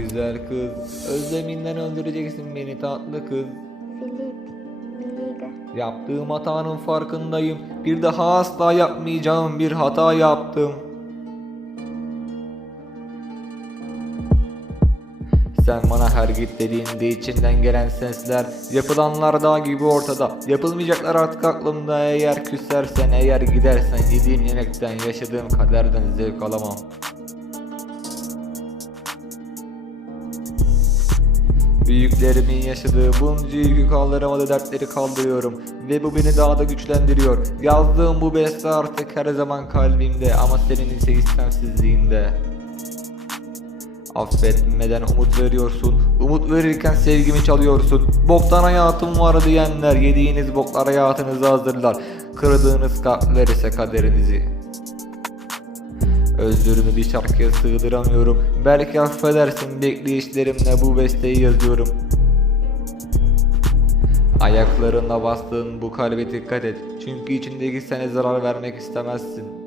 güzel kız. Özleminden öldüreceksin beni tatlı kız. Filip, Miliga. Yaptığım hatanın farkındayım. Bir daha asla yapmayacağım bir hata yaptım. Sen bana her git dediğinde içinden gelen sesler Yapılanlar dağ gibi ortada Yapılmayacaklar artık aklımda Eğer küsersen eğer gidersen Yediğim yemekten yaşadığım kaderden zevk alamam Büyüklerimin yaşadığı bunca yükü kaldıramadı dertleri kaldırıyorum. Ve bu beni daha da güçlendiriyor. Yazdığım bu beste artık her zaman kalbimde Ama senin ise istemsizliğinde. Affetmeden umut veriyorsun. Umut verirken sevgimi çalıyorsun. Boktan hayatım var diyenler Yediğiniz boklar hayatınızı hazırlar. Kırdığınız kalpler ise kaderinizi Özürümü bir şarkıya sığdıramıyorum. Belki affedersin bekleyişlerimle bu besteyi yazıyorum. Ayaklarınla bastığın bu kalbe dikkat et. Çünkü içindeki sene zarar vermek istemezsin